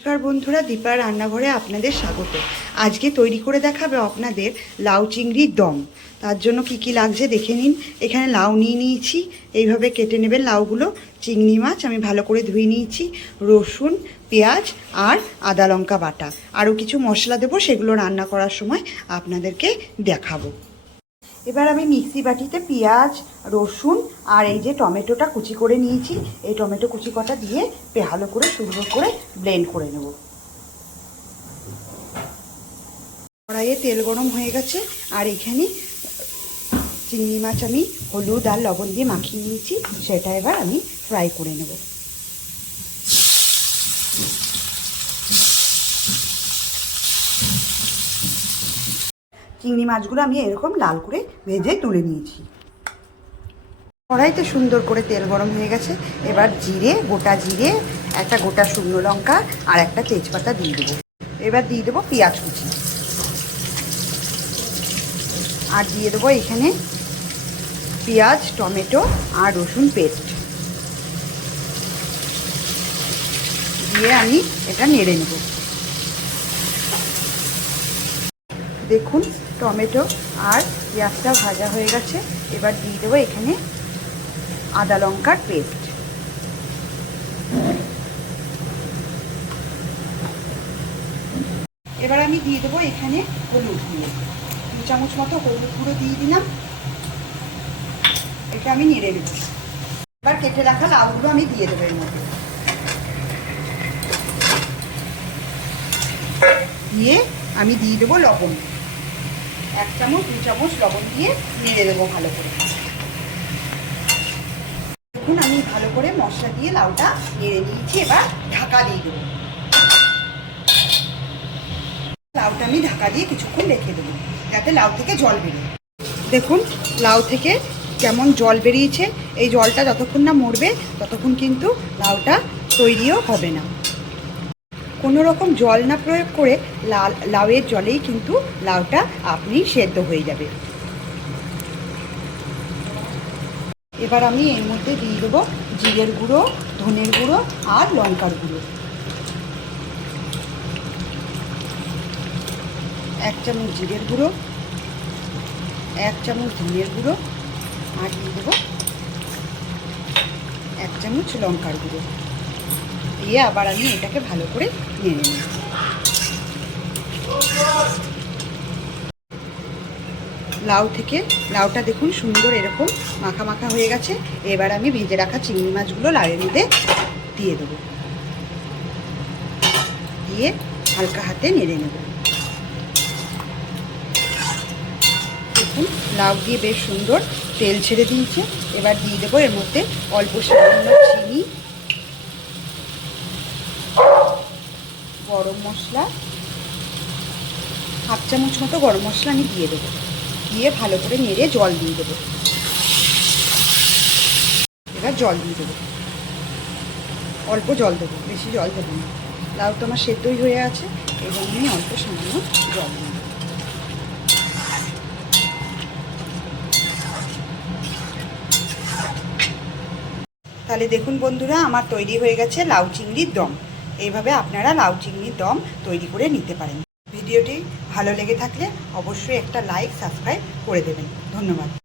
নমস্কার বন্ধুরা, দীপার রান্নাঘরে আপনাদের স্বাগত। আজকে তৈরি করে দেখাবে আপনাদের লাউ চিংড়ির দম। তার জন্য কি কি লাগছে দেখে নিন। এখানে লাউ নিয়ে নিয়েছি, এইভাবে কেটে নেবেন লাউগুলো। চিংড়ি মাছ আমি ভালো করে ধুয়ে নিয়েছি, রসুন, পেঁয়াজ আর আদা লঙ্কা বাটা। আরও কিছু মশলা দেবো, সেগুলো রান্না করার সময় আপনাদেরকে দেখাবো। এবার আমি মিক্সি বাটিতে পেঁয়াজ, রসুন আর এই যে টমেটোটা কুচি করে নিয়েছি, এই টমেটো কুচি কটা দিয়ে ভালো করে সুন্দর করে ব্লেন্ড করে নেব। কড়াইয়ে তেল গরম হয়ে গেছে, আর এখানে চিংড়ি মাছ আমি হলুদ আর লবণ দিয়ে মাখিয়ে নিয়েছি, সেটা এবার আমি ফ্রাই করে নেব। চিংড়ি মাছগুলো আমি এরকম লাল করে ভেজে তুলে নিয়েছি। কড়াইতে সুন্দর করে তেল গরম হয়ে গেছে। এবার জিরে, গোটা জিরে, একটা গোটা শুকনো লঙ্কা আর একটা তেজপাতা দিয়ে দেবো। এবার দিয়ে দেবো পেঁয়াজ কুচি, আর দিয়ে দেবো এখানে পেঁয়াজ, টমেটো আর রসুন পেস্ট দিয়ে আমি এটা নেড়ে নেব। দেখুন টমেটো আর পেঁয়াজটা ভাজা হয়ে গেছে। এবার দিয়ে দেবো এখানে আদা লঙ্কার পেস্ট। এবার আমি দিয়ে দেবো এখানে হলুদ গুঁড়ো, 2 চামচ মতো হলুদ গুঁড়ো দিয়ে দিলাম। এটা আমি নেড়ে নেব। এবার কেটে রাখা লাউগুলো আমি দিয়ে দেবো এর মধ্যে, দিয়ে আমি দিয়ে দেবো লবণ, 1 চামচ 2 চামচ লবণ দিয়ে নেড়ে দেবো ভালো করে। দেখুন আমি ভালো করে মশলা দিয়ে লাউটা নেড়ে নিয়েছি। এবার ঢাকা দিয়ে দেবো। লাউটা আমি ঢাকা দিয়ে কিছুক্ষণ রেখে দেবো, যাতে লাউ থেকে জল বেরোয়। দেখুন লাউ থেকে কেমন জল বেরিয়েছে। এই জলটা যতক্ষণ না মরবে ততক্ষণ কিন্তু লাউটা তৈরিও হবে না। কোনো রকম জল না প্রয়োগ করে লাউয়ের জলেই কিন্তু লাউটা আপনি সেদ্ধ হয়ে যাবে। এবার আমি এর মধ্যে দিয়ে দেবো জিরের গুঁড়ো, ধনের গুঁড়ো আর লঙ্কার গুঁড়ো, 1 চামচ জিরের গুঁড়ো, 1 চামচ ধনের গুঁড়ো, আর দিয়ে দেবো 1 চামচ লঙ্কার গুঁড়ো দিয়ে আবার আমি এটাকে ভালো করে নেড়ে নেব। লাউটা দেখুন সুন্দর এরকম মাখা মাখা হয়ে গেছে। এবার আমি ভেজে রাখা চিংড়ি মাছগুলো লাউয়ের মধ্যে দিয়ে দেবো, দিয়ে হালকা হাতে নেড়ে নেব। দেখুন লাউ দিয়ে বেশ সুন্দর তেল ছেড়ে দিয়েছে। এবার দিয়ে দেবো এর মধ্যে অল্প সামান্য চিনি, গরম মশলা, 1/2 চামচ মতো গরম মশলা আমি দিয়ে দেবো, দিয়ে ভালো করে নেড়ে জল দিয়ে দেবো। এবার জল দিয়ে দেবো, অল্প জল দেবো, বেশি জল দেবো না। লাউ তো আমার সেদ্ধই হয়ে আছে, এই জন্যই অল্প সামান্য জল দেবো। তাহলে দেখুন বন্ধুরা, আমার তৈরি হয়ে গেছে লাউ চিংড়ির দম। এইভাবে আপনারা লাউ চিংড়ির দম তৈরি করে নিতে পারেন। ভিডিওটি ভালো লেগে থাকলে অবশ্যই একটা লাইক, সাবস্ক্রাইব করে দেবেন। ধন্যবাদ।